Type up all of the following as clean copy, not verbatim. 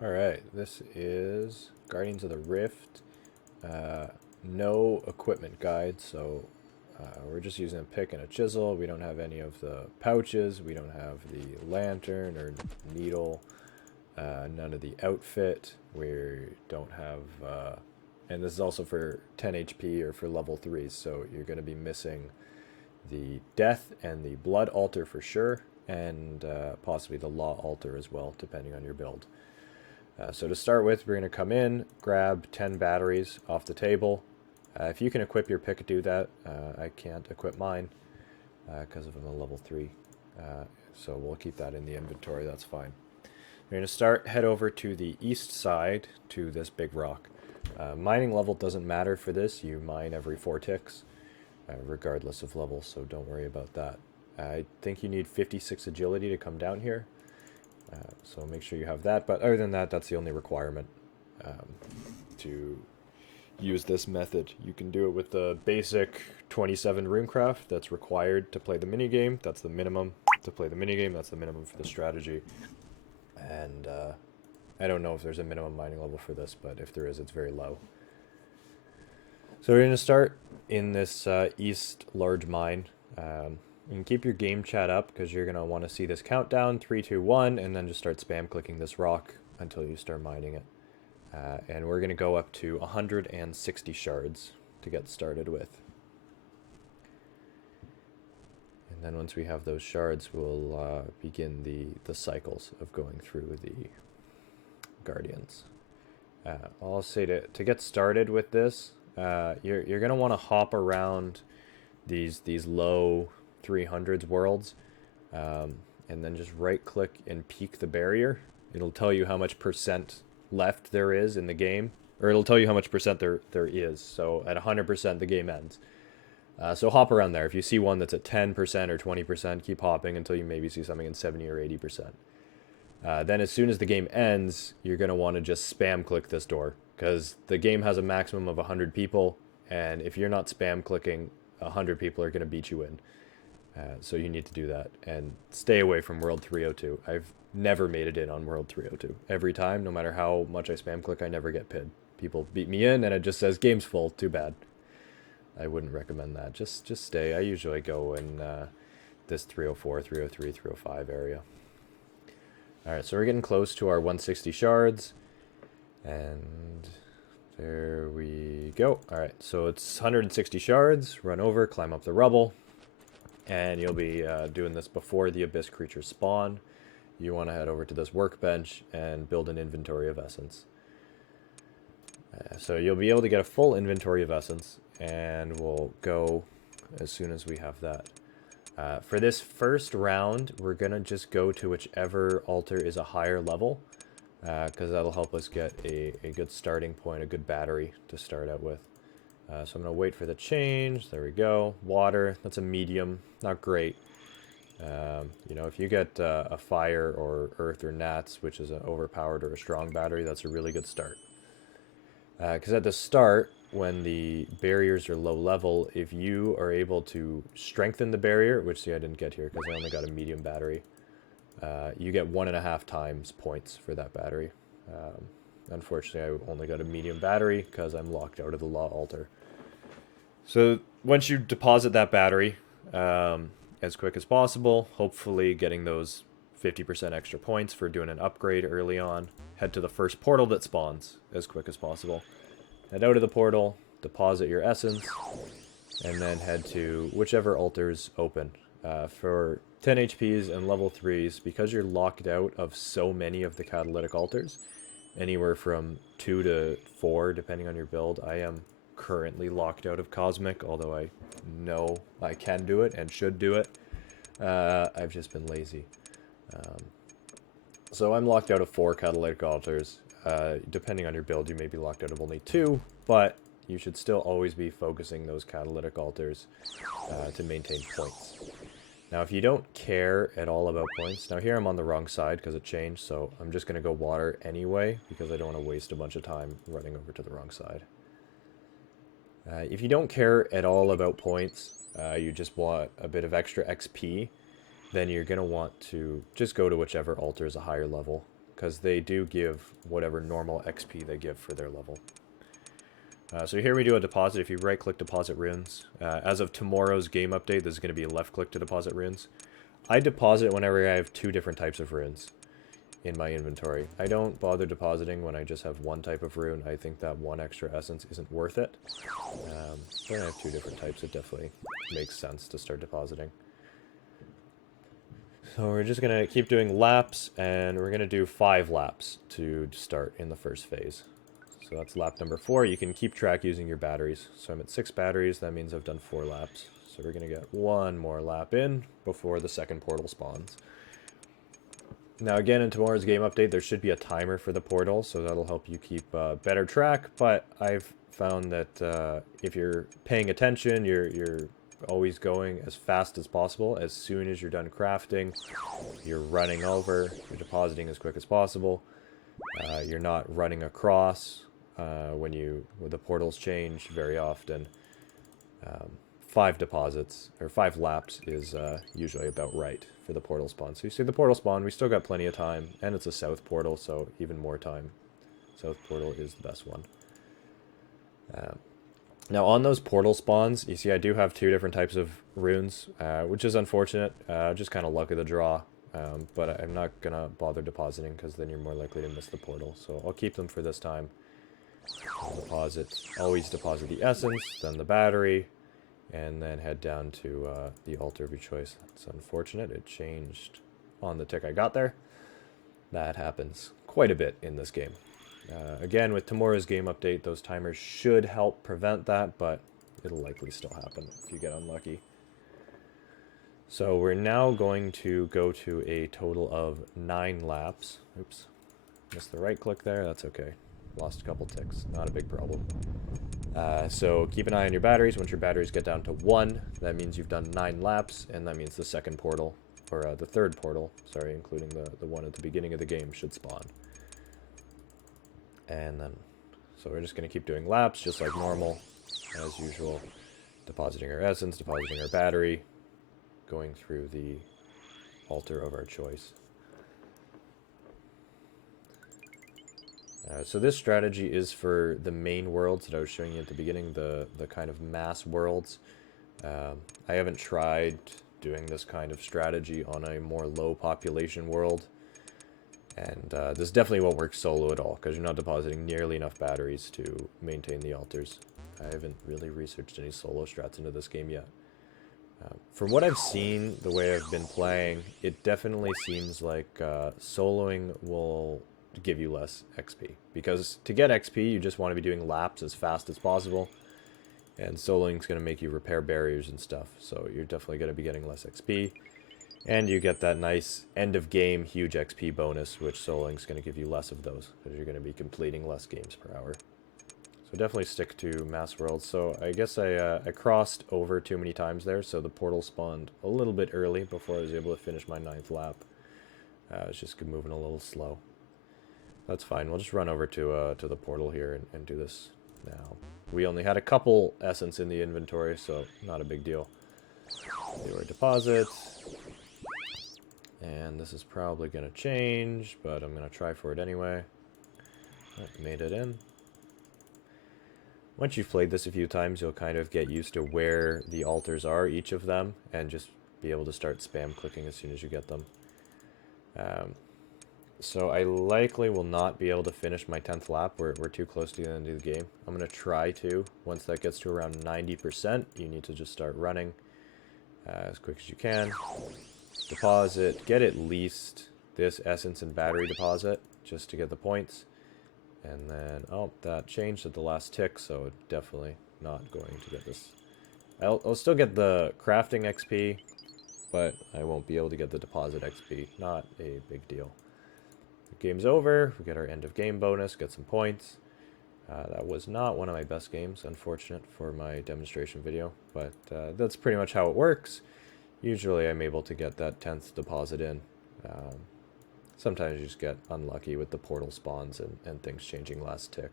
Alright, this is Guardians of the Rift. No equipment guide, so we're just using a pick and a chisel. We don't have any of the pouches. We don't have the lantern or needle. None of the outfit. We don't have... and this is also for 10 HP or for level 3s, so you're going to be missing the death and the blood altar for sure, and possibly the law altar as well, depending on your build. So to start with, we're going to come in, grab 10 batteries off the table. If you can equip your pick, do that. I can't equip mine because I'm a level 3. So we'll keep that in the inventory, that's fine. We're going to head over to the east side to this big rock. Mining level doesn't matter for this. You mine every 4 ticks, regardless of level, so don't worry about that. I think you need 56 agility to come down here. So make sure you have that, but other than that, that's the only requirement to use this method. You can do it with the basic 27 runecraft that's required to play the minigame. That's the minimum to play the minigame. That's the minimum for the strategy. And I don't know if there's a minimum mining level for this, but if there is, it's very low. So we're going to start in this east large mine. You can keep your game chat up because you're going to want to see this countdown, 3, 2, 1, and then just start spam clicking this rock until you start mining it. And we're going to go up to 160 shards to get started with. And then once we have those shards, we'll begin the cycles of going through the Guardians. I'll say to get started with this, you're going to want to hop around these low 300s worlds, and then just right click and peek the barrier. It'll tell you how much percent left there is in the game, or it'll tell you how much percent there is. So at 100% the game ends. So hop around there. If you see one that's at 10% or 20%, keep hopping until you maybe see something in 70 or 80%. Then as soon as the game ends, you're going to want to just spam click this door, because the game has a maximum of 100 people, and if you're not spam clicking, 100 people are going to beat you in. So you need to do that, and stay away from World 302. I've never made it in on World 302. Every time, no matter how much I spam click, I never get pinned. People beat me in, and it just says, game's full, too bad. I wouldn't recommend that. Just stay. I usually go in this 304, 303, 305 area. Alright, so we're getting close to our 160 shards, and there we go. Alright, so it's 160 shards, run over, climb up the rubble, and you'll be doing this before the abyss creatures spawn. You want to head over to this workbench and build an inventory of essence. So you'll be able to get a full inventory of essence, and we'll go as soon as we have that. For this first round, we're going to just go to whichever altar is a higher level, because that'll help us get a good starting point, a good battery to start out with. So I'm going to wait for the change. There we go. Water, that's a medium, not great. You know, if you get a fire or earth or gnats, which is an overpowered or a strong battery, that's a really good start. Because at the start, when the barriers are low level, if you are able to strengthen the barrier, which see I didn't get here because I only got a medium battery, you get 1.5 times points for that battery. Unfortunately, I only got a medium battery because I'm locked out of the law altar. So once you deposit that battery as quick as possible, hopefully getting those 50% extra points for doing an upgrade early on, head to the first portal that spawns as quick as possible. Head out of the portal, deposit your essence, and then head to whichever altar's open. For 10 HPs and level 3s, because you're locked out of so many of the catalytic altars, anywhere from 2 to 4 depending on your build. I am currently locked out of Cosmic, although I know I can do it and should do it. I've just been lazy. So I'm locked out of 4 catalytic altars. Depending on your build, you may be locked out of only 2, but you should still always be focusing those catalytic altars to maintain points. Now, if you don't care at all about points, now here I'm on the wrong side because it changed, so I'm just going to go water anyway because I don't want to waste a bunch of time running over to the wrong side. If you don't care at all about points, you just want a bit of extra XP, then you're going to want to just go to whichever altar is a higher level. because they do give whatever normal XP they give for their level. So here we do a deposit. If you right-click deposit runes, as of tomorrow's game update, there's going to be a left-click to deposit runes. I deposit whenever I have 2 different types of runes in my inventory. I don't bother depositing when I just have 1 type of rune. I think that 1 extra essence isn't worth it. When I have 2 different types, it definitely makes sense to start depositing. So we're just going to keep doing laps, and we're going to do 5 laps to start in the first phase. So that's lap number 4. You can keep track using your batteries. So I'm at 6 batteries. That means I've done 4 laps. So we're going to get 1 more lap in before the second portal spawns. Now again, in tomorrow's game update, there should be a timer for the portal, so that'll help you keep better track. But I've found that if you're paying attention, you're always going as fast as possible. As soon as you're done crafting, you're running over, you're depositing as quick as possible. You're not running across when the portals change very often. 5 deposits, or 5 laps is usually about right for the portal spawn. So you see the portal spawn, we still got plenty of time, and it's a south portal, so even more time. South portal is the best one. Now on those portal spawns, you see I do have 2 different types of runes, which is unfortunate, just kind of luck of the draw. But I'm not going to bother depositing, because then you're more likely to miss the portal. So I'll keep them for this time. Always deposit the essence, then the battery, and then head down to the altar of your choice. That's unfortunate. It changed on the tick I got there. That happens quite a bit in this game. Again, with tomorrow's game update, those timers should help prevent that, but it'll likely still happen if you get unlucky. So we're now going to go to a total of 9 laps. Oops, missed the right click there. That's okay. Lost a couple ticks. Not a big problem. So keep an eye on your batteries. Once your batteries get down to 1, that means you've done 9 laps, and that means the second portal, or the third portal, sorry, including the one at the beginning of the game, should spawn. And then, so we're just going to keep doing laps, just like normal, as usual. Depositing our essence, depositing our battery, going through the altar of our choice. So this strategy is for the main worlds that I was showing you at the beginning, the kind of mass worlds. I haven't tried doing this kind of strategy on a more low population world. And this definitely won't work solo at all, because you're not depositing nearly enough batteries to maintain the altars. I haven't really researched any solo strats into this game yet. From what I've seen, the way I've been playing, it definitely seems like soloing will give you less XP. Because to get XP, you just want to be doing laps as fast as possible. And soloing is going to make you repair barriers and stuff. So you're definitely going to be getting less XP. And you get that nice end-of-game huge XP bonus, which soloing is going to give you less of those. Because you're going to be completing less games per hour. So definitely stick to mass worlds. So I guess I crossed over too many times there, so the portal spawned a little bit early before I was able to finish my 9th lap. I was just moving a little slow. That's fine. We'll just run over to the portal here and do this now. We only had a couple essence in the inventory, so not a big deal. Do our deposits. And this is probably going to change, but I'm going to try for it anyway. Made it in. Once you've played this a few times, you'll kind of get used to where the altars are, each of them, and just be able to start spam clicking as soon as you get them. So I likely will not be able to finish my 10th lap. We're too close to the end of the game. I'm going to try to. Once that gets to around 90%, you need to just start running as quick as you can. Deposit. Get at least this essence and battery deposit just to get the points. And then, oh, that changed at the last tick, so definitely not going to get this. I'll still get the crafting XP, but I won't be able to get the deposit XP. Not a big deal. Game's over. We get our end of game bonus, get some points. That was not one of my best games, unfortunate for my demonstration video, but that's pretty much how it works. Usually I'm able to get that 10th deposit in. Sometimes you just get unlucky with the portal spawns and things changing last tick.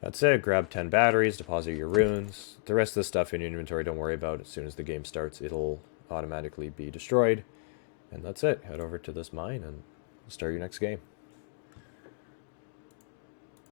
That's it. Grab 10 batteries, deposit your runes. The rest of the stuff in your inventory, don't worry about. As soon as the game starts, it'll automatically be destroyed. And that's it. Head over to this mine and start your next game.